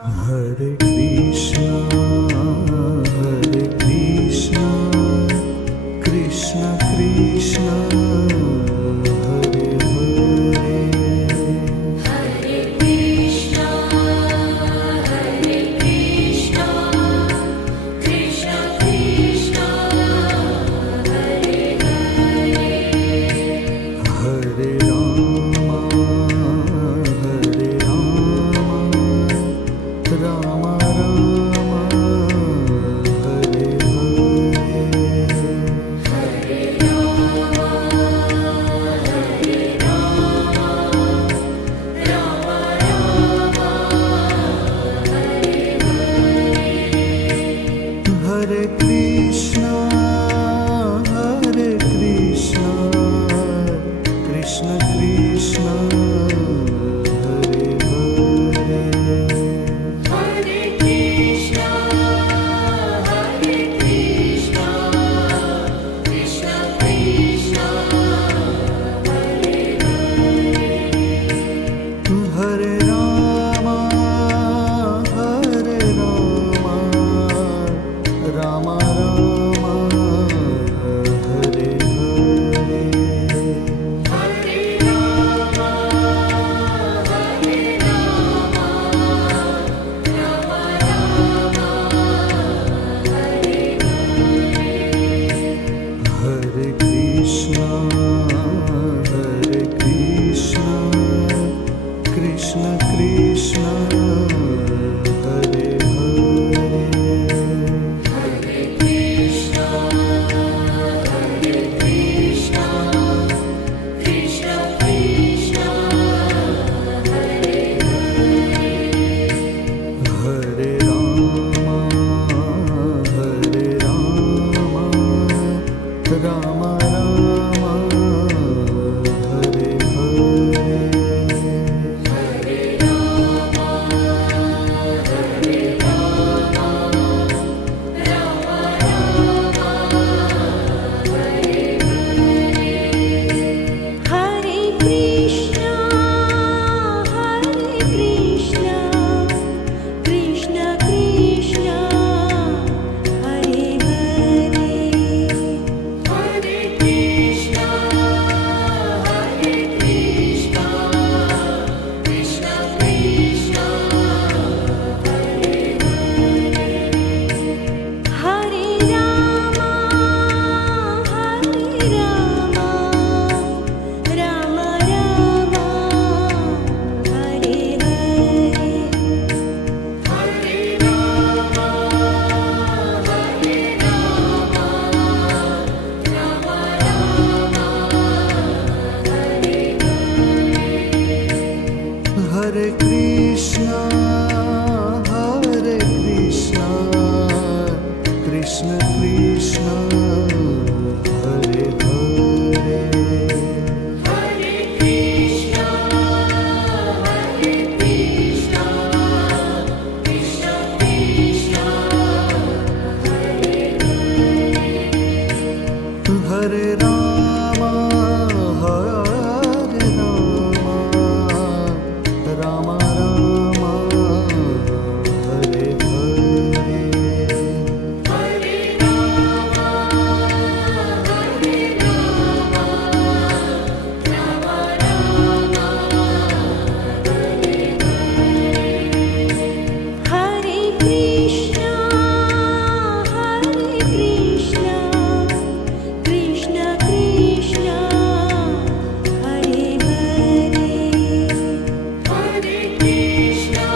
Hare Krishna, Krishna Krishna, Hare Hare. Hare Krishna, Krishna Krishna, Hare Hare. Hare Rama, Rama Rama, Hare Hare. Hare Rama, Rama Rama, Hare Hare. Hare Krishna, Krishna Krishna, Hare Hare. Hare Krishna, Krishna Krishna, Hare Hare. Hare Rama, Rama Rama, Hare Hare. Hare Rama, Rama Rama, Hare Hare. Hare Krishna, Krishna Krishna, Hare Hare. Hare Krishna, Krishna Krishna, Hare Hare. Hare Rama, Rama Rama, Hare Hare. Hare Rama, Rama Rama, Hare Hare. Hare Krishna, Krishna Krishna, Hare Hare. Hare Krishna, Krishna Krishna, Hare Hare. Hare Rama, Rama Rama, Hare Hare. Hare Rama, Rama Rama, Hare Hare. Hare Krishna, Krishna Krishna, Hare Hare. Hare Krishna, Krishna Krishna, Hare Hare. Hare Rama, Rama Rama, Hare Hare. Hare Rama, Rama Rama, Hare Hare. Hare Krishna, Krishna Krishna, Hare Hare. Hare Krishna,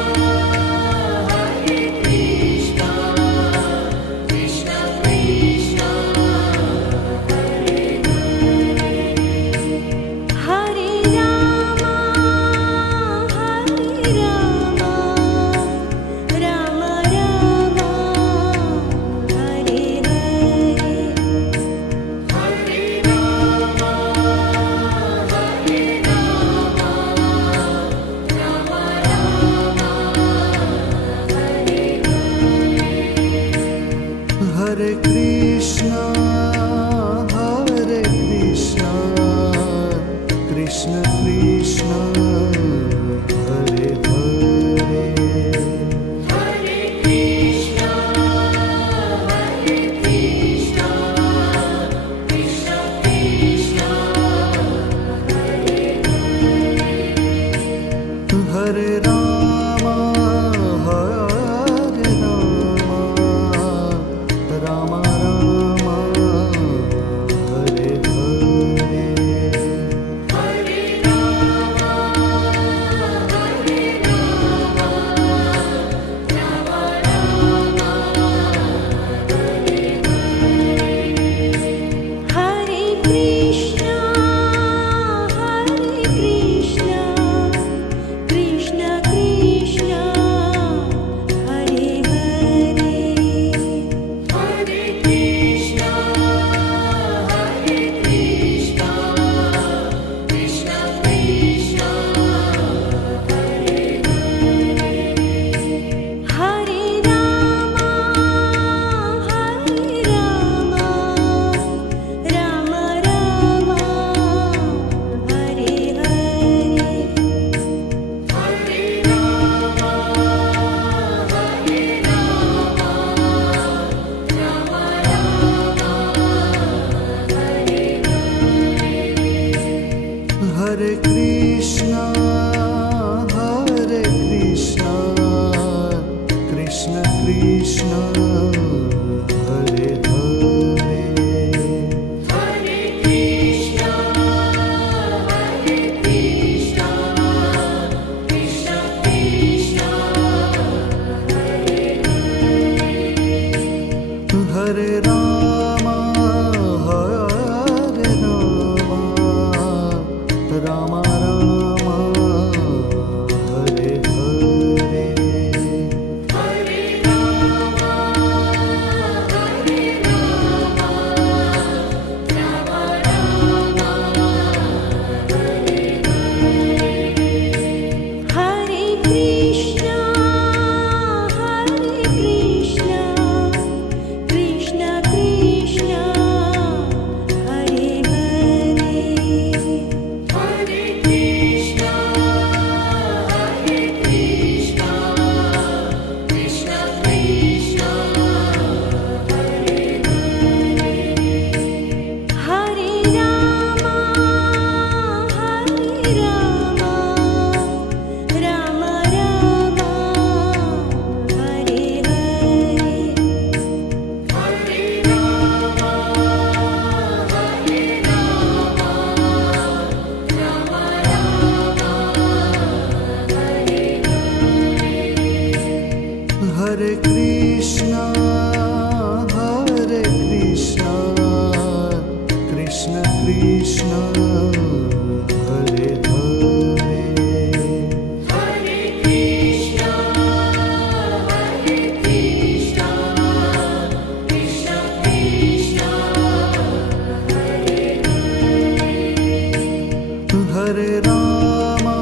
Krishna Krishna, Hare Hare. Hare Rama, Rama Rama, Hare Hare. Hare Rama, Rama Rama, Hare Hare. Hare Krishna, Krishna Krishna, Hare Hare. Hare Krishna, Krishna Krishna, Hare Hare, Hare Krishna, Krishna Krishna, Hare Hare Rama,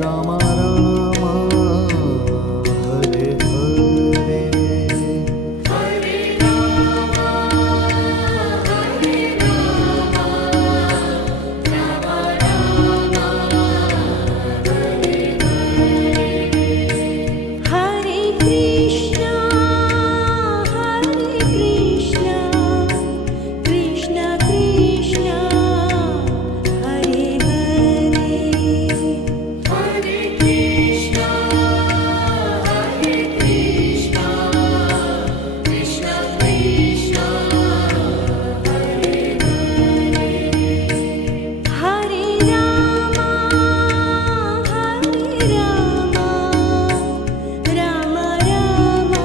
Rama Rama, Hare Hare, Hare Rama, Rama Rama, Hare Krishna, Krishna Krishna, Hare Hare, Hare Krishna, Krishna Krishna, Hare Rama, Rama Rama,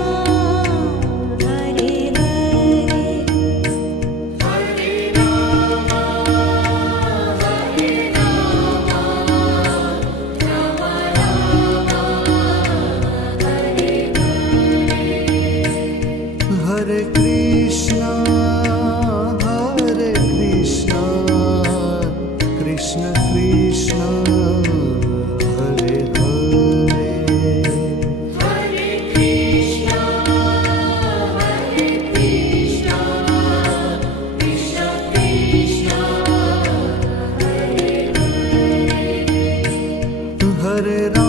Hare Hare, Hare Rama, Hare Krishna, Krishna Krishna, Hare Hare, Hare Krishna, Krishna Krishna, Hare Rama.